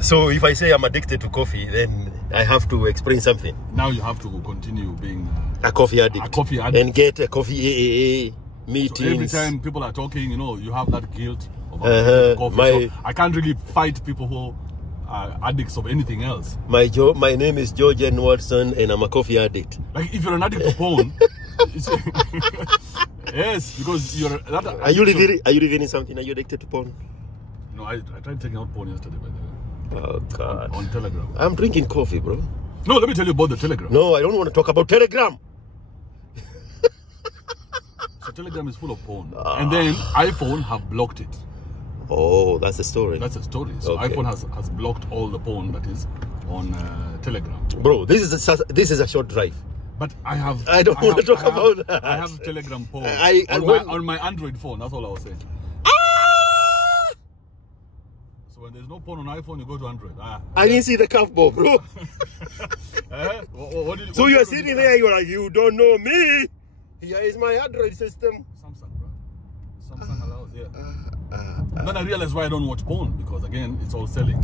So if I say I'm addicted to coffee, then I have to explain something. Now you have to continue being a coffee addict. A coffee addict. And get a coffee AAA meetings. So every time people are talking, you know, you have that guilt of coffee. So I can't really fight people who are addicts of anything else. My name is George N. Watson, and I'm a coffee addict. Like if you're an addict to porn, yes, because you're. Are you revealing something? Are you addicted to porn? No, I tried taking out porn yesterday, by the way. Oh God! On Telegram. I'm drinking coffee, bro. No, let me tell you about the Telegram. No, I don't want to talk about Telegram. So Telegram is full of porn, and then iPhone have blocked it. Oh, that's the story. That's the story. So okay. iPhone has blocked all the porn that is on Telegram. Bro, this is a short drive. But I don't want to talk about that. I have Telegram porn on my Android phone. That's all I was saying. So when there's no porn on iPhone, you go to Android. I didn't see the curveball, bro. So you're sitting there, you're like, you don't know me. Here is my Android system. Samsung, bro. Samsung allows, yeah. Then I realized why I don't watch porn, because again, it's all selling.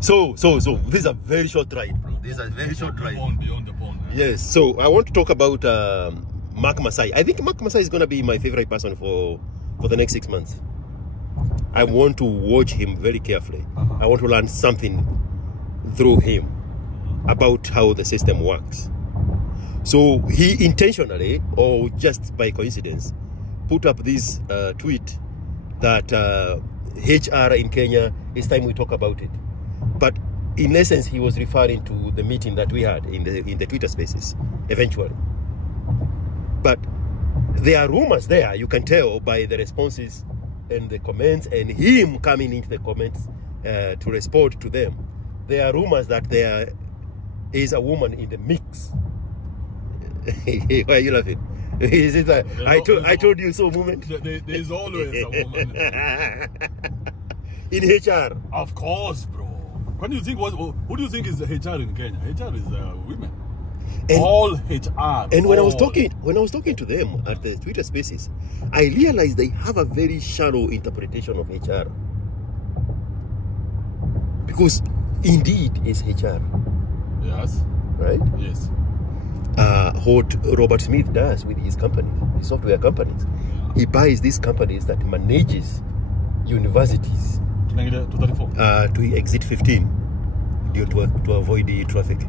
So this is a very short ride, bro. This is a very short ride. Beyond the porn. Yes. So I want to talk about MASAI. I think MASAI is gonna be my favorite person for the next 6 months. I want to watch him very carefully. I want to learn something through him about how the system works. So he intentionally, or just by coincidence, put up this tweet that HR in Kenya, it's time we talk about it. But in essence, he was referring to the meeting that we had in the Twitter Spaces, eventually. But there are rumors there, you can tell by the responses and the comments, and him coming into the comments to respond to them. There are rumors that there is a woman in the mix. Why are you laughing? Is it a, I told you so moment? There's always a woman in HR. Of course, bro. When you think who do you think is the HR in Kenya? HR is women. And all HR. And when I was talking to them at the Twitter Spaces, I realized they have a very shallow interpretation of HR. Because indeed it's HR. Yes. Right? Yes. What Robert Smith does with his companies, his software companies, he buys these companies that manages universities to exit 15 due to avoid the traffic.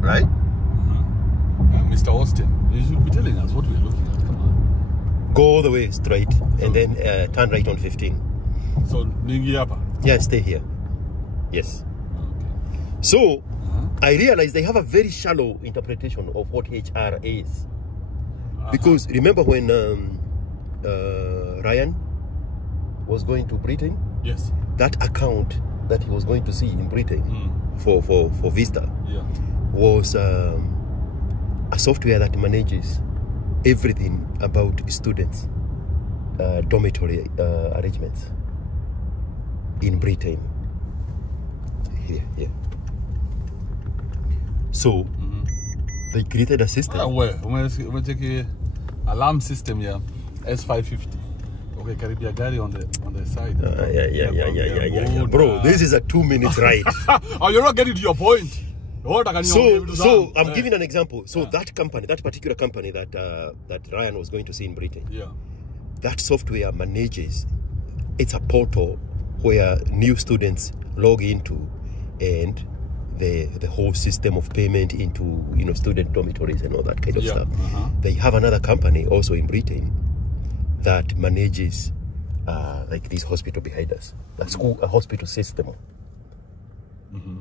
Right? Mr. Austin, you should be telling us what we're looking at. Come on. Go all the way straight and then turn right on 15. So, Ningiapa? Yeah, stay here. Yes. Okay. So, I realized they have a very shallow interpretation of what HR is. Because remember when Ryan was going to Britain? Yes. That account that he was going to see in Britain for Vista was a software that manages everything about students' dormitory arrangements in Britain. Here. So they created a system. We're taking alarm system here, S550. Okay, Caribbean Gary on the side. Yeah. Bro, this is a 2 minute ride. Oh, you're not getting to your point. So I'm giving an example. So that company, that particular company that Ryan was going to see in Britain, that software manages. It's a portal where new students log into, and the whole system of payment into student dormitories and all that kind of stuff. They have another company also in Britain that manages like this hospital behind us. That's called a hospital system.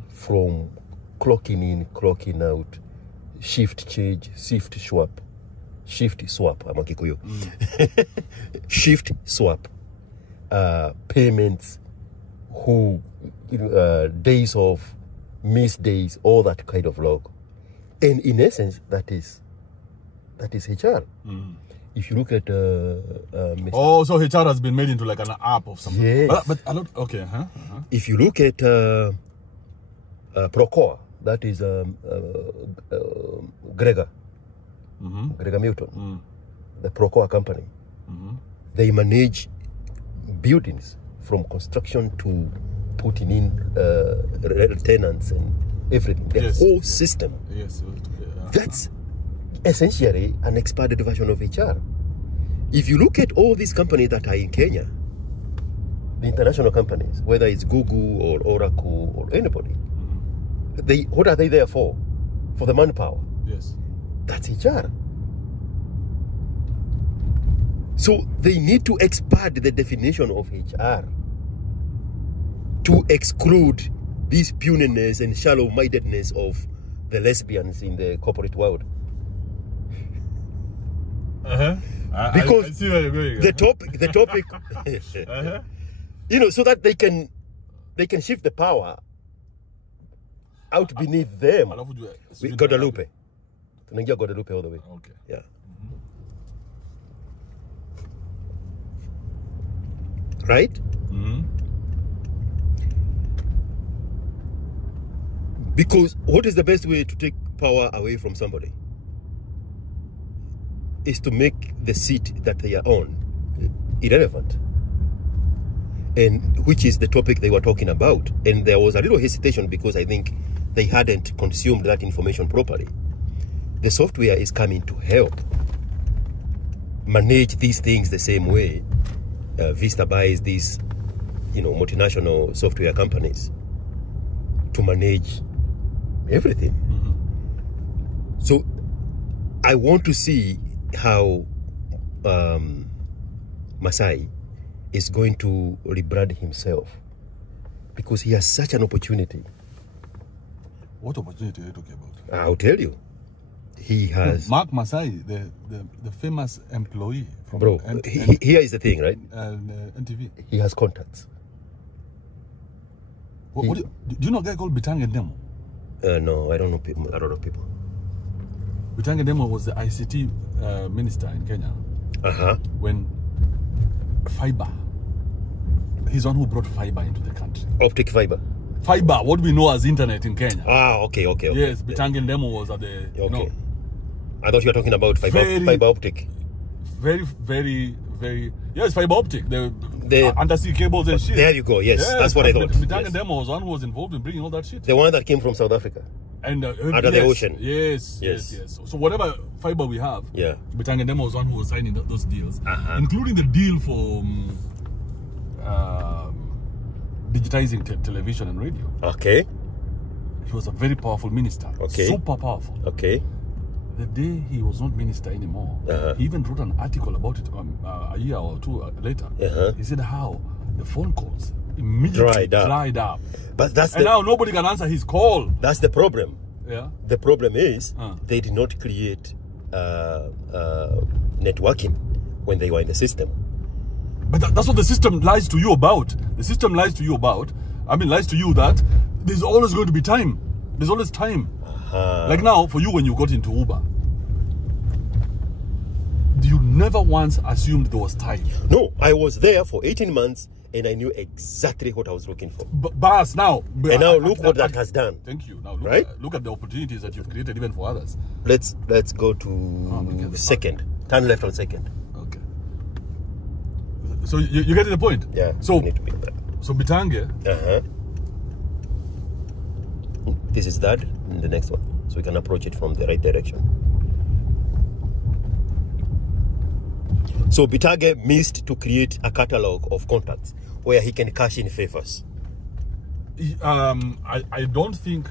From clocking in, clocking out, shift change, shift swap, I'm a Kikuyu. Shift swap, payments, days off, missed days, all that kind of log. And in essence, that is HR. If you look at so HR has been made into like an app of something. Yes. But I don't. Okay. If you look at Procore, that is Gregor Milton, the Procore company. They manage buildings from construction to putting in tenants and everything. The whole system. Yes. That's essentially an expanded version of HR. If you look at all these companies that are in Kenya, the international companies, whether it's Google or Oracle or anybody, what are they there for? For the manpower. Yes. That's HR. So they need to expand the definition of HR to exclude this puniness and shallow-mindedness of the lesbians in the corporate world. Because I see where you're going. the topic, you know, so that they can shift the power out beneath them. Guadalupe. Tunaingia Guadalupe all the way. Okay. Yeah. Right? Because what is the best way to take power away from somebody? Is to make the seat that they are on irrelevant. And which is the topic they were talking about. And there was a little hesitation because I think they hadn't consumed that information properly. The software is coming to help manage these things the same way Vista buys these, you know, multinational software companies to manage everything. So I want to see how MASAI is going to rebrand himself, because he has such an opportunity. What opportunity are you talking about? I'll tell you. He has... Mark MASAI, the famous employee from... Bro, here is the thing, right? NTV. He has contacts. Do you know a guy called Bitange Ndemo? No, I don't know people, a lot of people. Bitange Ndemo was the ICT minister in Kenya. When fiber, he's the one who brought fiber into the country. Optic fiber? Fiber, what we know as internet in Kenya. Okay. Yes, Bitange Ndemo was at the... You know, I thought you were talking about fiber optic. Very... Yes, fiber optic. The undersea cables and shit. There you go, yes. That's what I thought. Bitange Ndemo was one who was involved in bringing all that shit. The one that came from South Africa. And under the ocean. Yes. So whatever fiber we have, Bitange Ndemo was one who was signing those deals, including the deal for digitizing television and radio. Okay. He was a very powerful minister. Okay. Super powerful. Okay. The day he was not minister anymore, he even wrote an article about it a year or two later. He said how the phone calls immediately dried up. But and now nobody can answer his call. That's the problem. Yeah. The problem is they did not create networking when they were in the system. But that's what the system lies to you about. The system lies to you about. I mean, lies to you that there's always going to be time. There's always time. Like now, for you when you got into Uber, you never once assumed there was time. No, I was there for 18 months and I knew exactly what I was looking for. But now... And now look what that has done. Thank you. Now look at the opportunities that you've created even for others. Let's go to second. Turn left on second. Okay. So you getting the point? Yeah. So need to be there. So Bitange. This is that and the next one. So we can approach it from the right direction. So Bitange missed to create a catalog of contacts where he can cash in favors. I don't think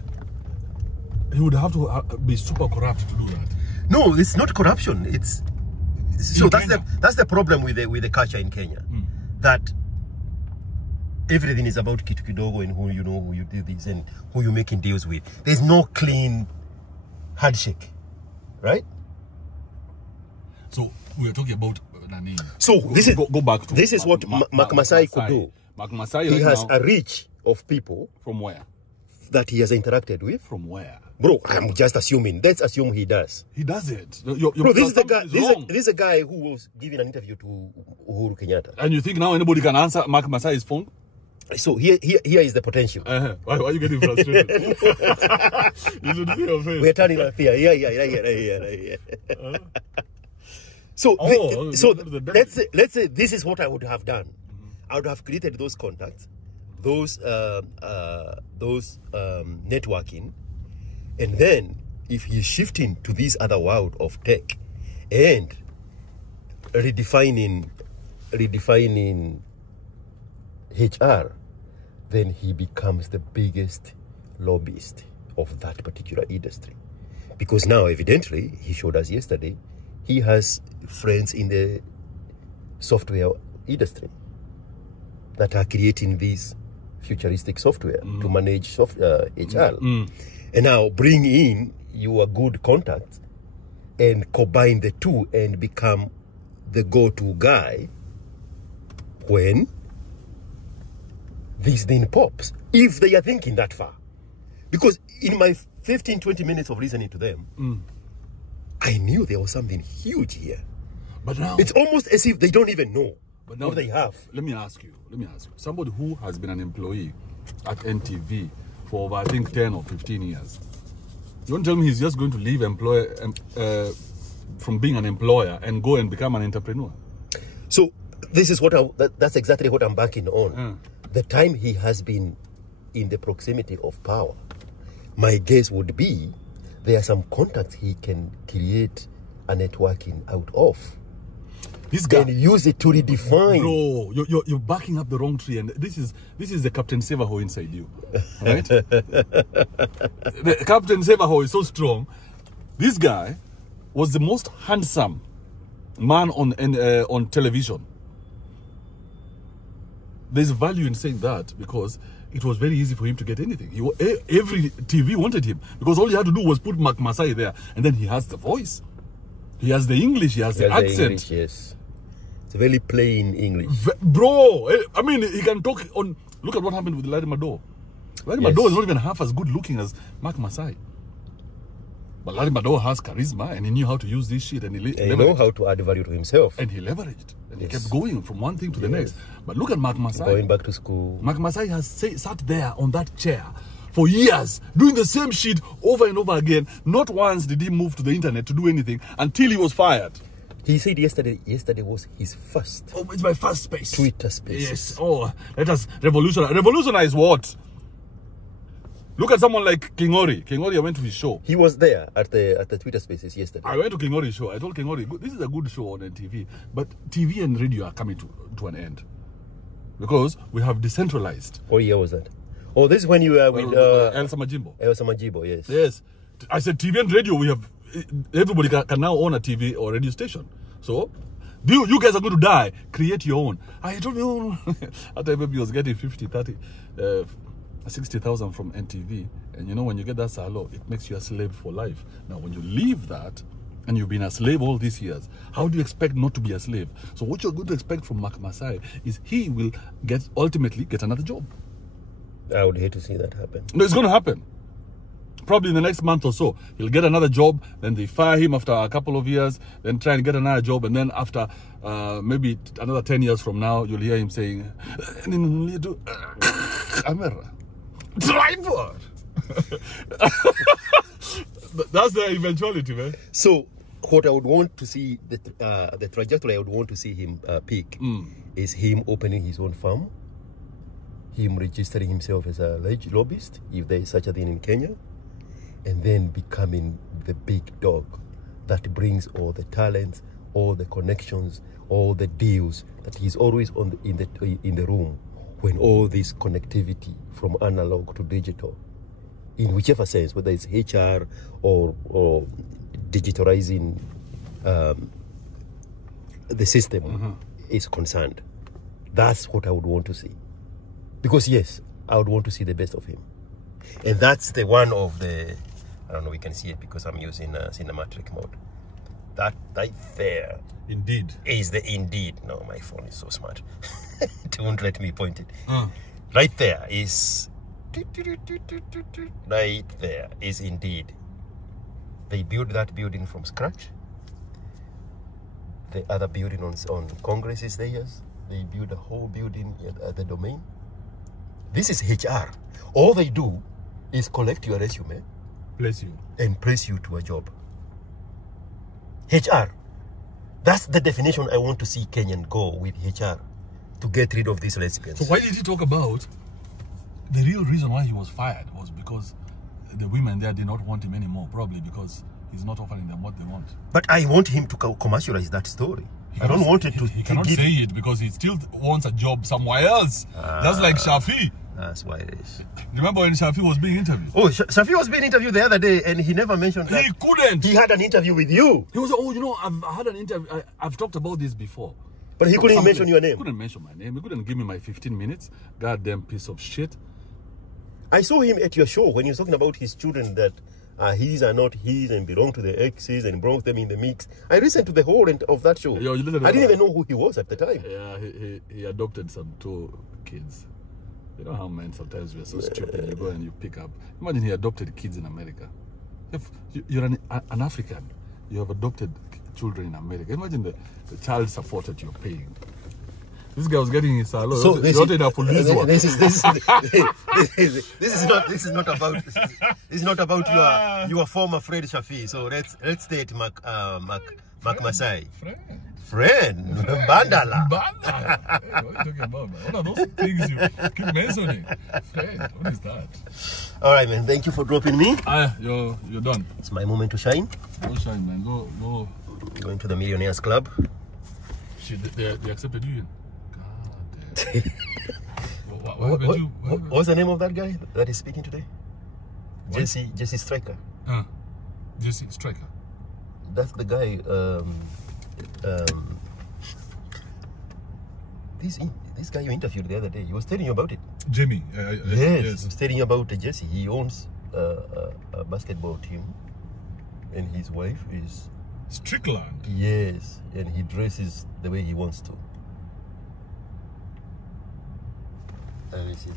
he would have to be super corrupt to do that. No, it's not corruption. It's so that's the problem with the culture in Kenya, that everything is about kitu kidogo and who you know, who you do this and who you're making deals with. There's no clean handshake, right? So we are talking about Nani. So this is go back to this is what Mark MASAI could do. Mark MASAI he has a reach of people from where that he has interacted with. From where? Bro, I'm just assuming. Let's assume he does. He does it. Bro, this is the guy. This is a guy who was giving an interview to Uhuru Kenyatta. And you think now anybody can answer Mark MASAI's phone? So here is the potential. Why are you getting frustrated? You should see your face. We're turning on fear. Yeah. So let's say this is what I would have done. I would have created those contacts, those networking, and then if he's shifting to this other world of tech and redefining HR, then he becomes the biggest lobbyist of that particular industry. Because now, evidently, he showed us yesterday, he has friends in the software industry that are creating this futuristic software to manage HR. And now bring in your good contacts and combine the two and become the go-to guy when this thing pops, if they are thinking that far. Because in my 15-20 minutes of listening to them, I knew there was something huge here. But now it's almost as if they don't even know what they have. Let me ask you, somebody who has been an employee at NTV for over, I think, 10 or 15 years, you won't tell me he's just going to leave from being an employer and go and become an entrepreneur? So this is that's exactly what I'm banking on. The time he has been in the proximity of power, my guess would be there are some contacts he can create a networking out of. This guy, and use it to redefine. Bro, you're backing up the wrong tree, and this is the Captain Sevaho inside you, right? The Captain Sevaho is so strong. This guy was the most handsome man on television. There's value in saying that because it was very easy for him to get anything. Every TV wanted him because all he had to do was put MASAI there, and then he has the voice, he has the English, he has the accent. The English, yes. It's very plain English. Bro, I mean, he can talk on... Look at what happened with Larry Madowo. Larry Madowo is not even half as good looking as MASAI. But Larry Madowo has charisma, and he knew how to use this shit, and he know how to add value to himself. And he leveraged. And he kept going from one thing to the next. But look at MASAI. Going back to school. MASAI has sat there on that chair for years, doing the same shit over and over again. Not once did he move to the internet to do anything until he was fired. He said yesterday was his first. Oh, it's my first space. Twitter space. Yes. Oh, let us revolutionize. Revolutionize what? Look at someone like King Ori. King Ori, I went to his show. He was there at the Twitter spaces yesterday. I went to King Ori's show. I told King Ori, this is a good show on TV, but TV and radio are coming to an end because we have decentralized. What year was that? Oh, this is when you were with Elsa Majimbo. Elsa Majimbo, yes. Yes. I said TV and radio, we have... Everybody can now own a TV or radio station. So, you guys are going to die. Create your own. I told you, at the baby was getting 60,000 from NTV. And you know, when you get that salo, it makes you a slave for life. Now, when you leave that, and you've been a slave all these years, how do you expect not to be a slave? So what you're going to expect from MASAI is he will ultimately get another job. I would hate to see that happen. No, it's going to happen. Probably in the next month or so, he'll get another job, then they fire him after a couple of years, then try and get another job, and then after maybe another 10 years from now, you'll hear him saying, tripod. That's the eventuality, man. So, what I would want to see, the trajectory I would want to see him pick is him opening his own farm, him registering himself as a lobbyist, if there is such a thing in Kenya, and then becoming the big dog that brings all the talents, all the connections, all the deals, that he's always in the room when all this connectivity from analog to digital, in whichever sense, whether it's HR or digitalizing the system is concerned. That's what I would want to see. Because yes, I would want to see the best of him. And that's the one of the, I don't know, we can see it because I'm using cinematic mode. That right there. Indeed. Is the indeed. No, my phone is so smart. It won't let me point it. Right there is, right there is indeed. They built that building from scratch. The other building on Congress is theirs. They built a whole building at the domain. This is HR. All they do is collect your resume, place you, and place you to a job. HR. That's the definition I want to see Kenyan go with HR. to get rid of these lesbians. So why did he talk about the real reason why he was fired was because the women there did not want him anymore, probably because he's not offering them what they want. But I want him to commercialize that story. I don't want it to... He cannot say it because he still wants a job somewhere else. Just like Shafi. That's why it is. Remember when Shafi was being interviewed? Oh, Shafi was being interviewed the other day and he never mentioned that. He couldn't. He had an interview with you. He was, oh, you know, I had an interview. I've talked about this before. But he couldn't mention your name. He couldn't mention my name. He couldn't give me my 15 minutes. Goddamn piece of shit. I saw him at your show when he was talking about his children that his are not his and belong to the exes and brought them in the mix. I listened to the whole end of that show. Yo, I didn't even know who he was at the time. Yeah, he adopted some 2 kids. You know how men sometimes we're so stupid. You go and you pick up. Imagine he adopted kids in America. If you're an African, you have adopted children in America. Imagine the child support that you're paying. This guy was getting his salary. So this is not about your former friend Shafi. So let's stay at MASAI. Friend. Bandala. Bandala. Hey, what are you talking about, man? What are those things you keep mentioning? Friend, what is that? All right, man. Thank you for dropping me. You're done. It's my moment to shine. Go shine, man. Go. Going to the Millionaires Club. Shit, they accepted you. What's the name of that guy that is speaking today? Jesse Striker. Jesse Striker. That's the guy. This guy you interviewed the other day. He was telling you about it. Jimmy. Yes, he was telling you about Jesse. He owns a basketball team, and his wife is Strickland. Yes, and he dresses the way he wants to. Let me see.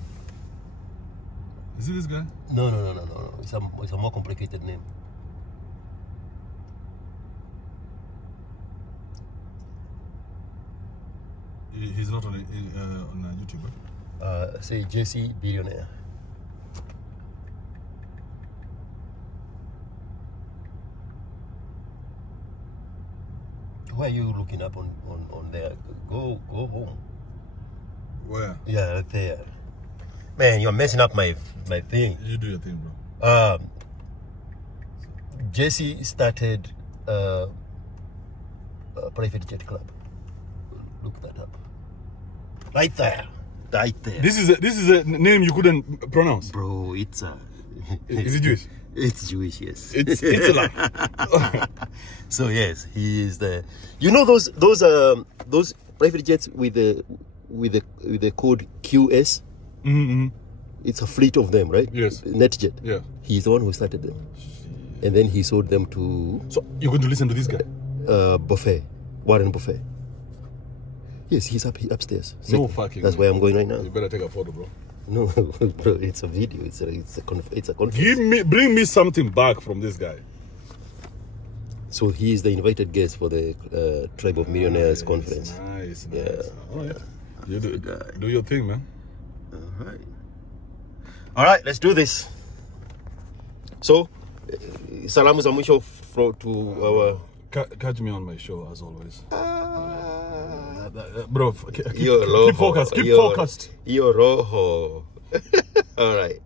Is it this guy? No. It's a more complicated name. He's not on YouTube. Say Jesse Billionaire. Why are you looking up on there? Go home. Where? Yeah, right there. Man, you're messing up my thing. You do your thing, bro. Jesse started a private jet club. Look that up. Right there. This is a name you couldn't pronounce. Bro, it's a... Is it Jewish? It's Jewish, yes. It's a lie. So yes, he is the... You know those private jets with the code QS? Mm-hmm. It's a fleet of them, right? Yes. NetJet. Yeah. He's the one who started them. And then he sold them to... So you're going to listen to this guy? Warren Buffett. Yes, he's upstairs. No fucking. That's where I'm going right now. You better take a photo, bro. No, bro, it's a video. It's a conference. Bring me something back from this guy. So he is the invited guest for the Tribe of Millionaires conference. Nice. Yeah. Oh, yeah. You do your thing, man. All right, let's do this. So, salamu za mwisho to our... Catch me on my show, as always. Bro, keep focused. Keep focused. Yo rojo. All right.